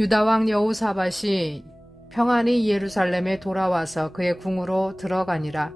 유다 왕 여호사밧이 평안히 예루살렘에 돌아와서 그의 궁으로 들어가니라.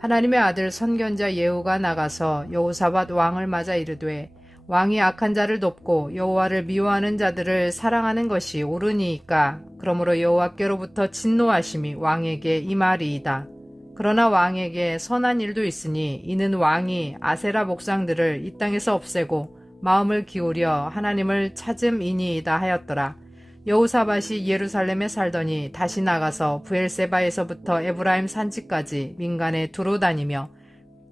하나님의 아들 선견자 예후가 나가서 여호사밧 왕을 맞아 이르되, 왕이 악한 자를 돕고 여호와를 미워하는 자들을 사랑하는 것이 옳으니이까. 그러므로 여호와께로부터 진노하심이 왕에게 임하리이다. 그러나 왕에게 선한 일도 있으니 이는 왕이 아세라 목상들을 이 땅에서 없애고 마음을 기울여 하나님을 찾음이니이다 하였더라. 여호사밧이 예루살렘에 살더니 다시 나가서 브엘세바에서부터 에브라임 산지까지 민간에 두루 다니며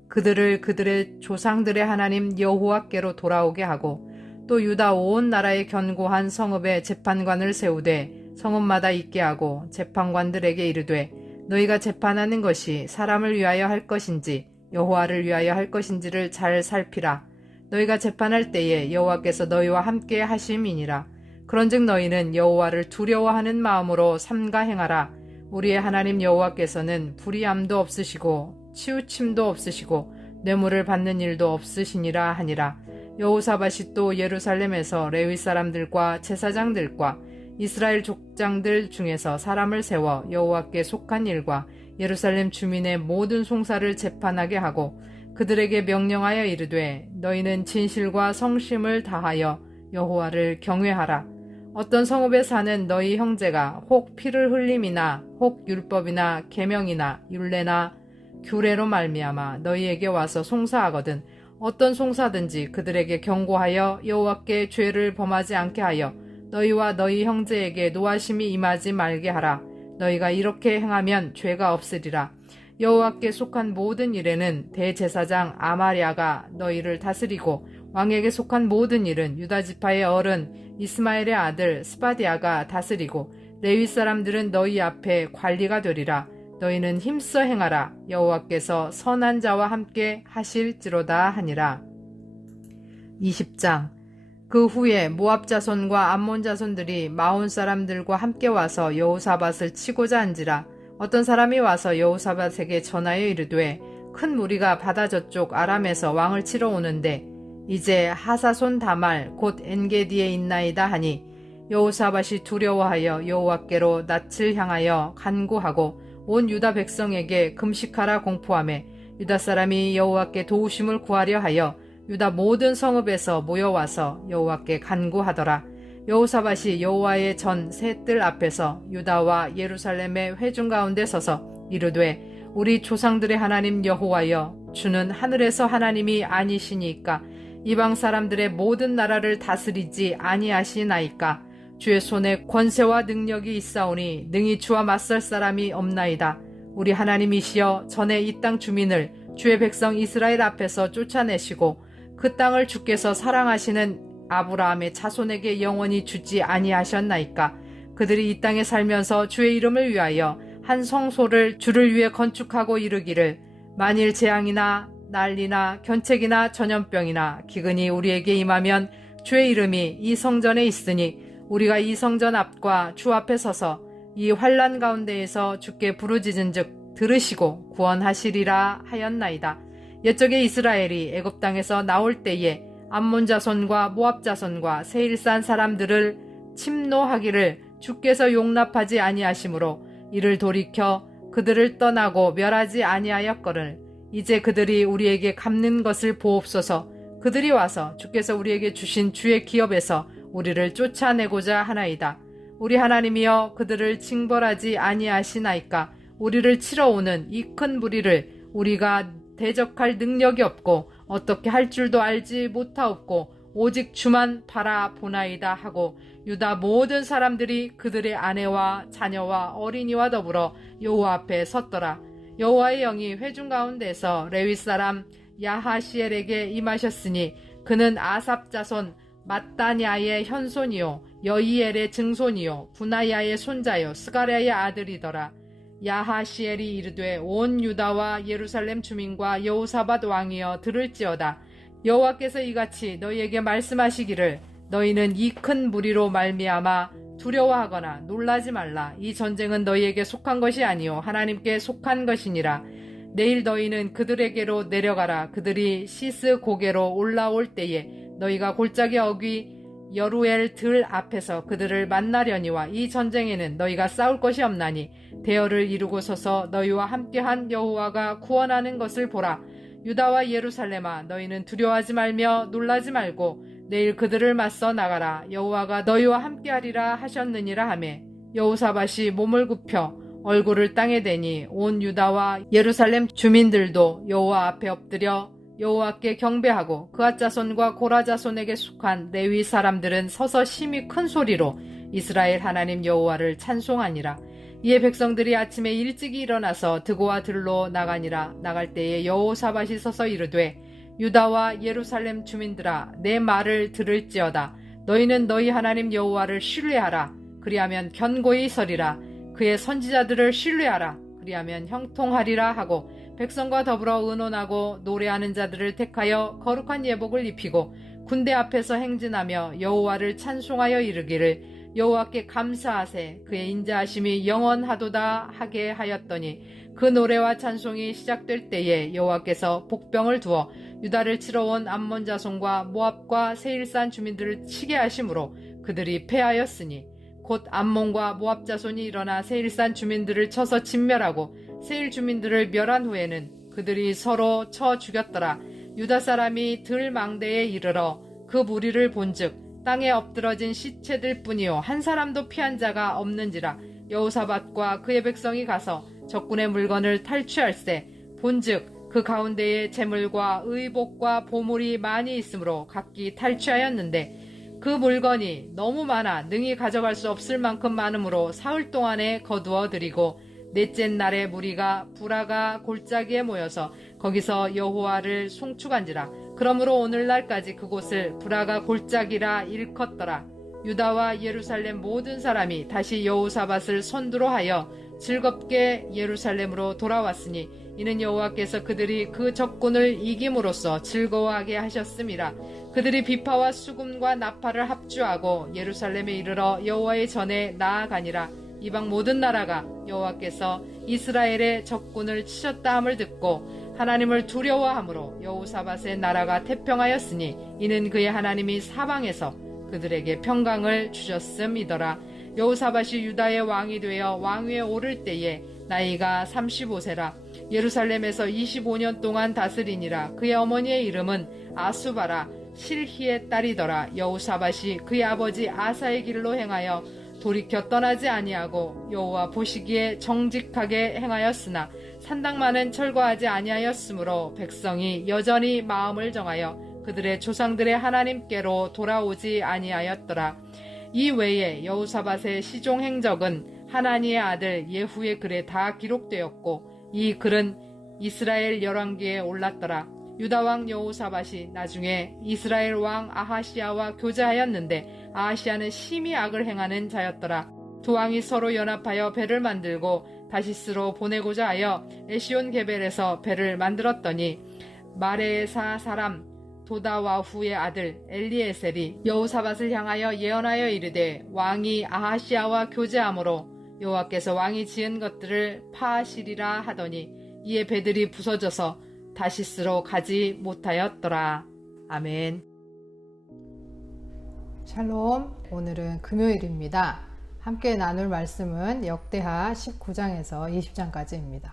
그들을 그들의 조상들의 하나님 여호와께로 돌아오게 하고, 또 유다 온 나라에 견고한 성읍에 재판관을 세우되 성읍마다 있게 하고 재판관들에게 이르되, 너희가 재판하는 것이 사람을 위하여 할 것인지 여호와를 위하여 할 것인지를 잘 살피라. 너희가 재판할 때에 여호와께서 너희와 함께 하심이니라. 그런즉 너희는 여호와를 두려워하는 마음으로 삼가 행하라. 우리의 하나님 여호와께서는 불의함도 없으시고 치우침도 없으시고 뇌물을 받는 일도 없으시니라 하니라. 여호사밧이 또 예루살렘에서 레위 사람들과 제사장들과 이스라엘 족장들 중에서 사람을 세워 여호와께 속한 일과 예루살렘 주민의 모든 송사를 재판하게 하고, 그들에게 명령하여 이르되, 너희는 진실과 성심을 다하여 여호와를 경외하라. 어떤 성읍에 사는 너희 형제가 혹 피를 흘림이나 혹 율법이나 계명이나 율례나 규례로 말미암아 너희에게 와서 송사하거든 어떤 송사든지 그들에게 경고하여 여호와께 죄를 범하지 않게 하여 너희와 너희 형제에게 노하심이 임하지 말게 하라. 너희가 이렇게 행하면 죄가 없으리라. 여호와께 속한 모든 일에는 대제사장 아마랴가 너희를 다스리고, 왕에게 속한 모든 일은 유다 지파의 어른 이스마엘의 아들 스바디아가 다스리고, 레위 사람들은 너희 앞에 관리가 되리라. 너희는 힘써 행하라. 여호와께서 선한 자와 함께 하실지로다 하니라. 20장. 그 후에 모압 자손과 암몬 자손들이 마온 사람들과 함께 와서 여호사밧을 치고자 한지라. 어떤 사람이 와서 여호사밧에게 전하여 이르되, 큰 무리가 바다 저쪽 아람에서 왕을 치러 오는데 이제 하사손 다말 곧 엔게디에 있나이다 하니, 여호사밧이 두려워하여 여호와께로 낯을 향하여 간구하고 온 유다 백성에게 금식하라 공포하매, 유다 사람이 여호와께 도우심을 구하려 하여 유다 모든 성읍에서 모여와서 여호와께 간구하더라. 여호사밧이 여호와의 전 셋들 앞에서 유다와 예루살렘의 회중 가운데 서서 이르되, 우리 조상들의 하나님 여호와여, 주는 하늘에서 하나님이 아니시니까 이방 사람들의 모든 나라를 다스리지 아니하시나이까. 주의 손에 권세와 능력이 있사오니 능히 주와 맞설 사람이 없나이다. 우리 하나님이시여, 전에 이 땅 주민을 주의 백성 이스라엘 앞에서 쫓아내시고 그 땅을 주께서 사랑하시는 아브라함의 자손에게 영원히 주지 아니하셨나이까. 그들이 이 땅에 살면서 주의 이름을 위하여 한 성소를 주를 위해 건축하고 이르기를, 만일 재앙이나 난리나 견책이나 전염병이나 기근이 우리에게 임하면 주의 이름이 이 성전에 있으니 우리가 이 성전 앞과 주 앞에 서서 이 환난 가운데에서 주께 부르짖은즉 들으시고 구원하시리라 하였나이다. 옛적에 이스라엘이 애굽 땅에서 나올 때에 암몬 자손과 모압 자손과 세일산 사람들을 침노하기를 주께서 용납하지 아니하심으로 이를 돌이켜 그들을 떠나고 멸하지 아니하였거늘, 이제 그들이 우리에게 갚는 것을 보옵소서. 그들이 와서 주께서 우리에게 주신 주의 기업에서 우리를 쫓아내고자 하나이다. 우리 하나님이여, 그들을 징벌하지 아니하시나이까. 우리를 치러 오는 이 큰 무리를 우리가 대적할 능력이 없고 어떻게 할 줄도 알지 못하옵고 오직 주만 바라보나이다 하고, 유다 모든 사람들이 그들의 아내와 자녀와 어린이와 더불어 여호와 앞에 섰더라. 여호와의 영이 회중 가운데서 레위 사람 야하시엘에게 임하셨으니 그는 아삽 자손 마따냐의 현손이요 여이엘의 증손이요 분하야의 손자요 스가랴의 아들이더라. 야하시엘이 이르되, 온 유다와 예루살렘 주민과 여호사밧 왕이여 들을지어다. 여호와께서 이같이 너희에게 말씀하시기를, 너희는 이 큰 무리로 말미암아 두려워하거나 놀라지 말라. 이 전쟁은 너희에게 속한 것이 아니요 하나님께 속한 것이니라. 내일 너희는 그들에게로 내려가라. 그들이 시스 고개로 올라올 때에 너희가 골짜기 어귀 여루엘 들 앞에서 그들을 만나려니와 이 전쟁에는 너희가 싸울 것이 없나니 대열을 이루고 서서 너희와 함께한 여호와가 구원하는 것을 보라. 유다와 예루살렘아, 너희는 두려워하지 말며 놀라지 말고 내일 그들을 맞서 나가라. 여호와가 너희와 함께하리라 하셨느니라 하매 여호사밧이 몸을 굽혀 얼굴을 땅에 대니 온 유다와 예루살렘 주민들도 여호와 앞에 엎드려 여호와께 경배하고 그앗 자손과 고라 자손에게 속한 레위 사람들은 서서 심히 큰 소리로 이스라엘 하나님 여호와를 찬송하니라. 이에 백성들이 아침에 일찍이 일어나서 드고와 들로 나가니라. 나갈 때에 여호사밧이 서서 이르되 유다와 예루살렘 주민들아, 내 말을 들을지어다. 너희는 너희 하나님 여호와를 신뢰하라. 그리하면 견고히 서리라. 그의 선지자들을 신뢰하라. 그리하면 형통하리라 하고 백성과 더불어 의논하고 노래하는 자들을 택하여 거룩한 예복을 입히고 군대 앞에서 행진하며 여호와를 찬송하여 이르기를 여호와께 감사하세. 그의 인자하심이 영원하도다 하게 하였더니 그 노래와 찬송이 시작될 때에 여호와께서 복병을 두어 유다를 치러 온 암몬 자손과 모압과 세일산 주민들을 치게 하심으로 그들이 패하였으니 곧 암몬과 모압 자손이 일어나 세일산 주민들을 쳐서 진멸하고 세일 주민들을 멸한 후에는 그들이 서로 쳐 죽였더라. 유다 사람이 들 망대에 이르러 그 무리를 본즉 땅에 엎드러진 시체들 뿐이요 한 사람도 피한 자가 없는지라. 여호사밧과 그의 백성이 가서 적군의 물건을 탈취할세 본즉 그 가운데에 재물과 의복과 보물이 많이 있으므로 각기 탈취하였는데 그 물건이 너무 많아 능히 가져갈 수 없을 만큼 많으므로 사흘 동안에 거두어 드리고 넷째 날에 무리가 부라가 골짜기에 모여서 거기서 여호와를 송축한지라. 그러므로 오늘날까지 그곳을 부라가 골짜기라 일컫더라. 유다와 예루살렘 모든 사람이 다시 여호사밧을 선두로 하여 즐겁게 예루살렘으로 돌아왔으니 이는 여호와께서 그들이 그 적군을 이김으로써 즐거워하게 하셨음이라. 그들이 비파와 수금과 나팔을 합주하고 예루살렘에 이르러 여호와의 전에 나아가니라. 이방 모든 나라가 여호와께서 이스라엘의 적군을 치셨다 함을 듣고 하나님을 두려워함으로 여호사밧의 나라가 태평하였으니 이는 그의 하나님이 사방에서 그들에게 평강을 주셨음이더라. 여호사밧이 유다의 왕이 되어 왕위에 오를 때에 나이가 35세라. 예루살렘에서 25년 동안 다스리니라. 그의 어머니의 이름은 아수바라 실히의 딸이더라. 여호사밧이 그의 아버지 아사의 길로 행하여 돌이켜 떠나지 아니하고 여호와 보시기에 정직하게 행하였으나 산당만은 철거하지 아니하였으므로 백성이 여전히 마음을 정하여 그들의 조상들의 하나님께로 돌아오지 아니하였더라. 이 외에 여호사밧의 시종 행적은 하나니의 아들 예후의 글에 다 기록되었고 이 글은 이스라엘 열왕기에 올랐더라. 유다 왕 여호사밧이 나중에 이스라엘 왕 아하시아와 교제하였는데 아하시아는 심히 악을 행하는 자였더라. 두 왕이 서로 연합하여 배를 만들고 다시스로 보내고자 하여 에시온 게벨에서 배를 만들었더니 마레사 사람 도다와후의 아들 엘리에셀이 여호사밧을 향하여 예언하여 이르되 왕이 아하시아와 교제하므로 여호와께서 왕이 지은 것들을 파하시리라 하더니 이에 배들이 부서져서 다시스로 가지 못하였더라. 아멘. 샬롬. 오늘은 금요일입니다. 함께 나눌 말씀은 역대하 19장에서 20장까지입니다.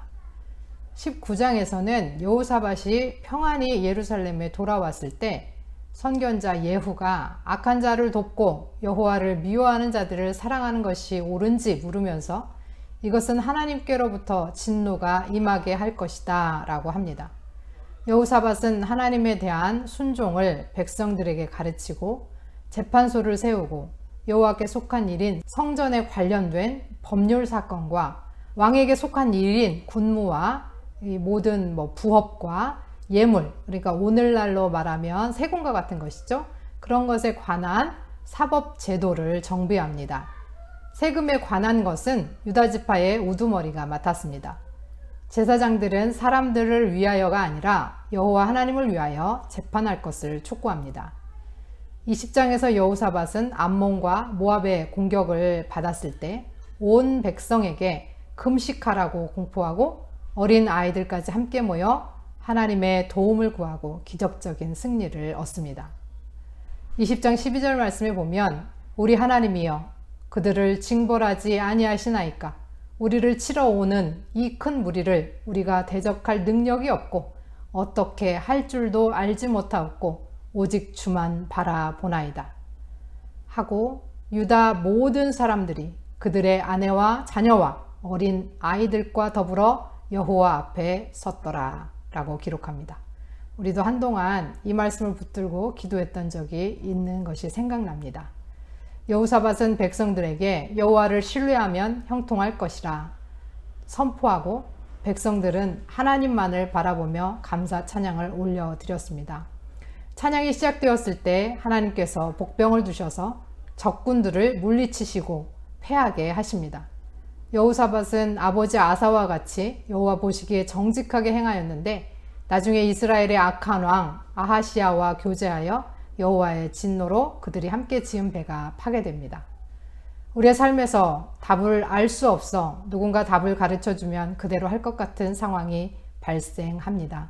19장에서는 여호사밧이 평안히 예루살렘에 돌아왔을 때 선견자 예후가 악한 자를 돕고 여호와를 미워하는 자들을 사랑하는 것이 옳은지 물으면서 이것은 하나님께로부터 진노가 임하게 할 것이다 라고 합니다. 여호사밧은 하나님에 대한 순종을 백성들에게 가르치고 재판소를 세우고 여호와께 속한 일인 성전에 관련된 법률 사건과 왕에게 속한 일인 군무와 이 모든 부업과 예물, 그러니까 오늘날로 말하면 세금과 같은 것이죠. 그런 것에 관한 사법 제도를 정비합니다. 세금에 관한 것은 유다지파의 우두머리가 맡았습니다. 제사장들은 사람들을 위하여가 아니라 여호와 하나님을 위하여 재판할 것을 촉구합니다. 20장에서 여호사밧은 암몬과 모압의 공격을 받았을 때 온 백성에게 금식하라고 공포하고 어린 아이들까지 함께 모여 하나님의 도움을 구하고 기적적인 승리를 얻습니다. 20장 12절 말씀에 보면 우리 하나님이여 그들을 징벌하지 아니하시나이까 우리를 치러 오는 이 큰 무리를 우리가 대적할 능력이 없고 어떻게 할 줄도 알지 못하옵고 오직 주만 바라보나이다 하고 유다 모든 사람들이 그들의 아내와 자녀와 어린 아이들과 더불어 여호와 앞에 섰더라 라고 기록합니다. 우리도 한동안 이 말씀을 붙들고 기도했던 적이 있는 것이 생각납니다. 여호사밧은 백성들에게 여호와를 신뢰하면 형통할 것이라 선포하고 백성들은 하나님만을 바라보며 감사 찬양을 올려드렸습니다. 찬양이 시작되었을 때 하나님께서 복병을 두셔서 적군들을 물리치시고 패하게 하십니다. 여호사밧은 아버지 아사와 같이 여호와 보시기에 정직하게 행하였는데 나중에 이스라엘의 악한 왕 아하시야와 교제하여 여호와의 진노로 그들이 함께 지은 배가 파괴됩니다. 우리의 삶에서 답을 알 수 없어 누군가 답을 가르쳐주면 그대로 할 것 같은 상황이 발생합니다.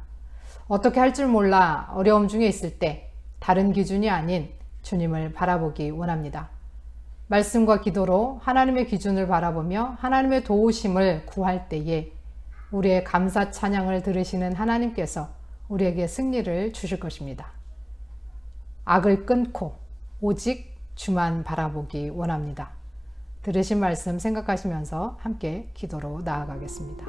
어떻게 할 줄 몰라 어려움 중에 있을 때 다른 기준이 아닌 주님을 바라보기 원합니다. 말씀과 기도로 하나님의 기준을 바라보며 하나님의 도우심을 구할 때에 우리의 감사 찬양을 들으시는 하나님께서 우리에게 승리를 주실 것입니다. 악을 끊고 오직 주만 바라보기 원합니다. 들으신 말씀 생각하시면서 함께 기도로 나아가겠습니다.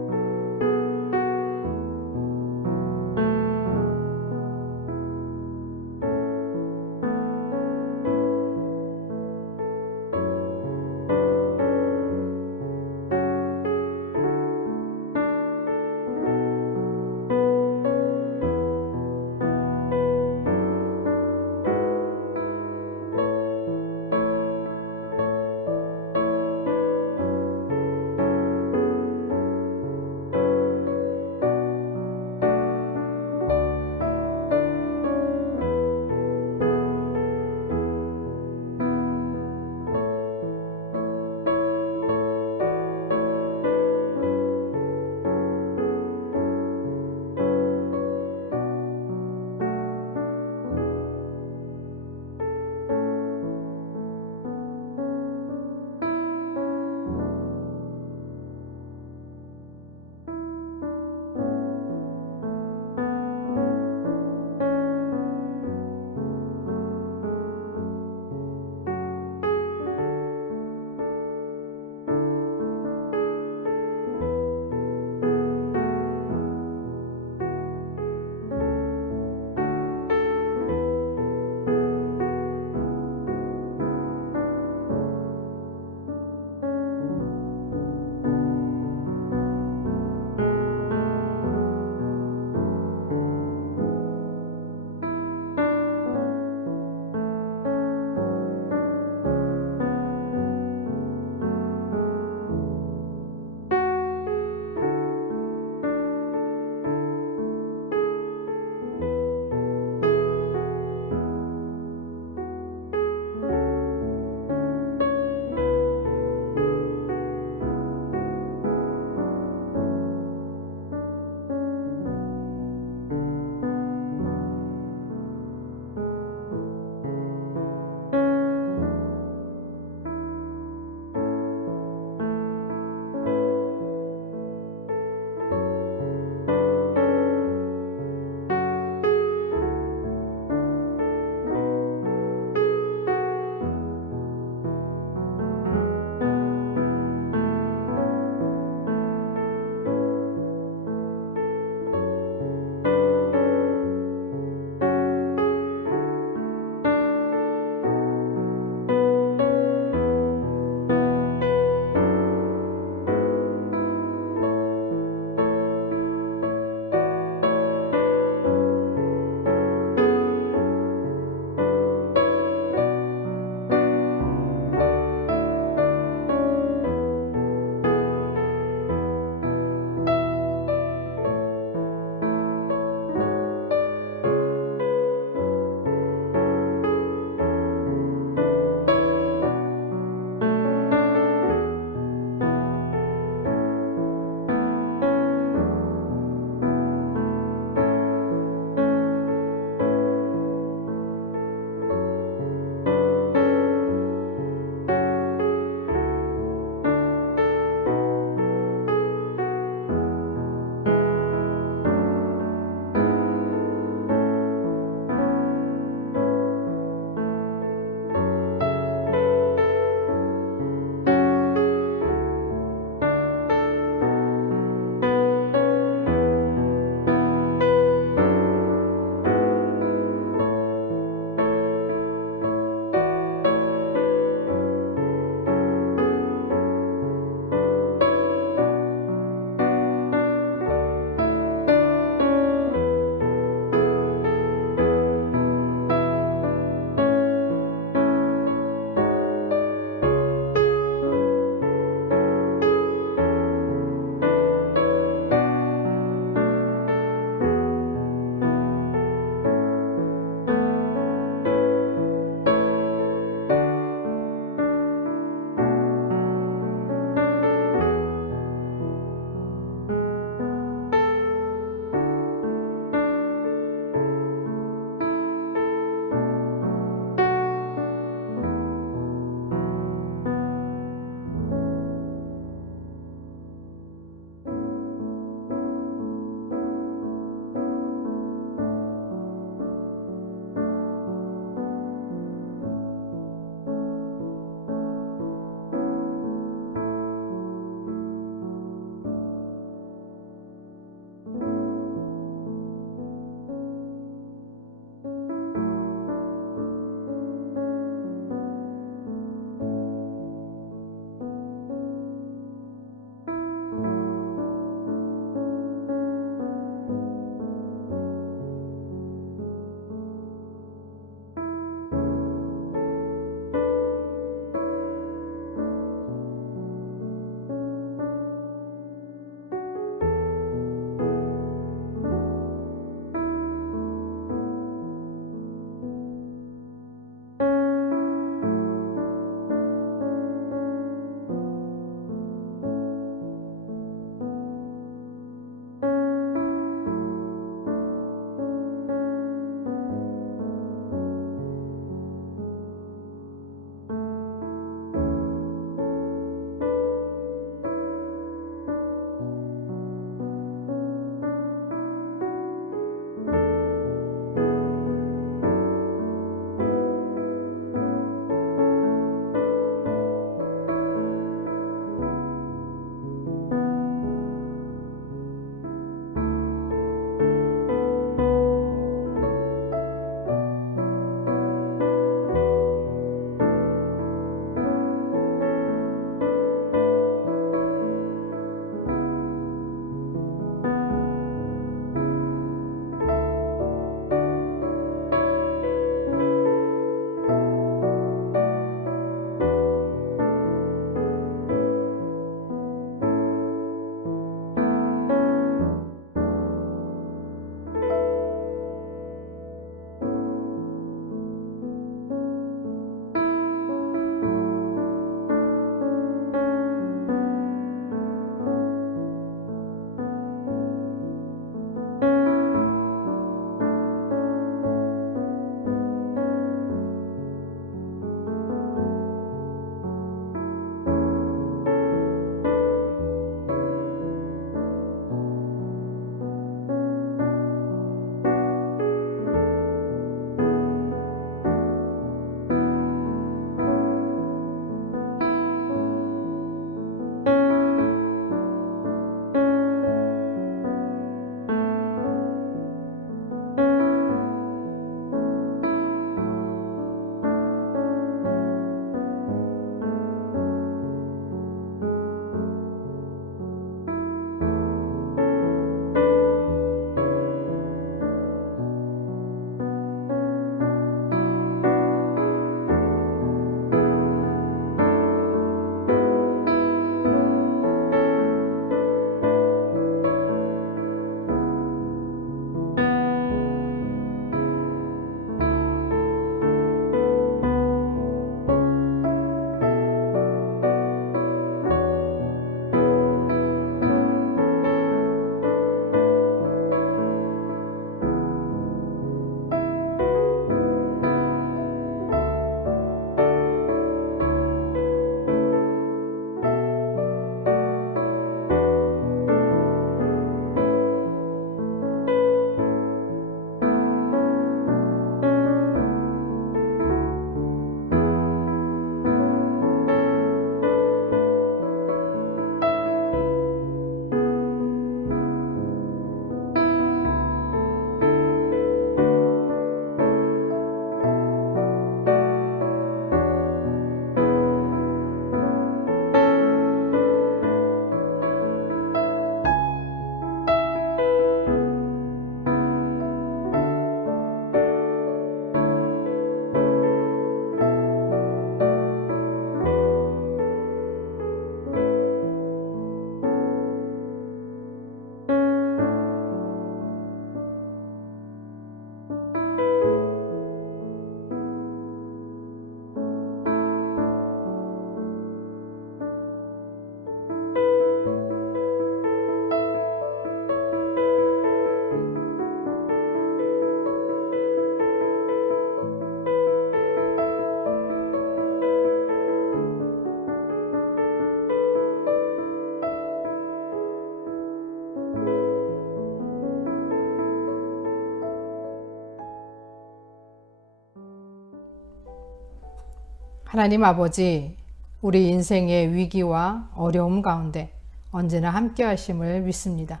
하나님 아버지, 우리 인생의 위기와 어려움 가운데 언제나 함께 하심을 믿습니다.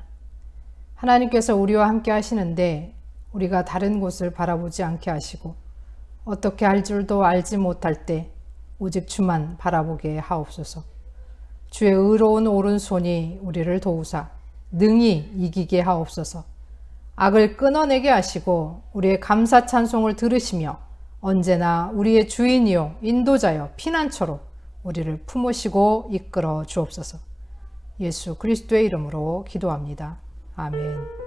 하나님께서 우리와 함께 하시는데 우리가 다른 곳을 바라보지 않게 하시고 어떻게 할 줄도 알지 못할 때 오직 주만 바라보게 하옵소서. 주의 의로운 오른손이 우리를 도우사 능히 이기게 하옵소서. 악을 끊어내게 하시고 우리의 감사 찬송을 들으시며 언제나 우리의 주인이요 인도자여 피난처로 우리를 품으시고 이끌어 주옵소서. 예수 그리스도의 이름으로 기도합니다. 아멘.